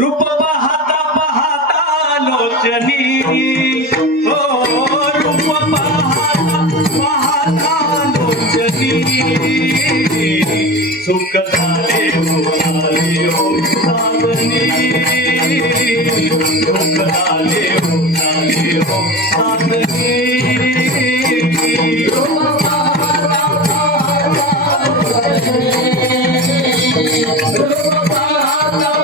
रूप बहाता बहाता लोचनी ओ रूप बहाता बहाता लोचनी सुख झाले हो सावनी सुख झाले हो सावनी रूप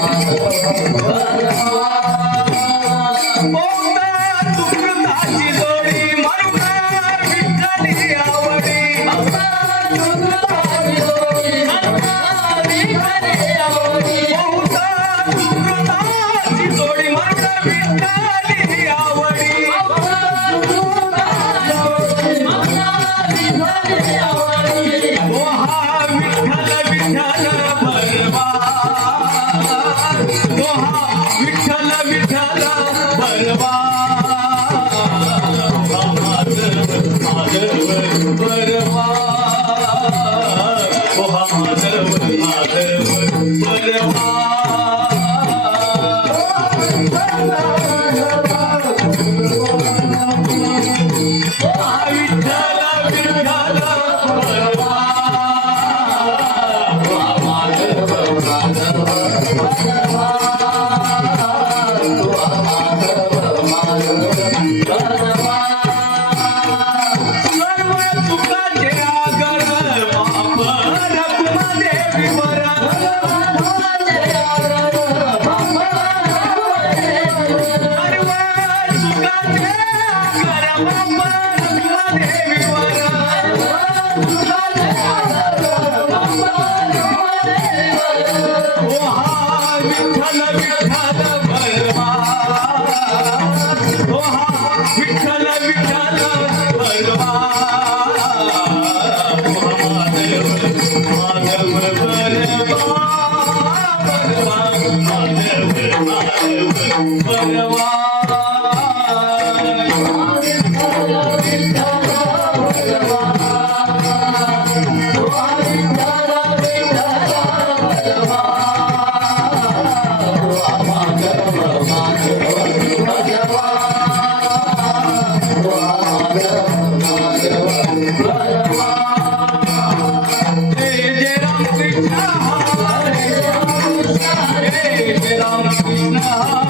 Oh, my God. Madhavan Madhavan I'm gonna go Krishna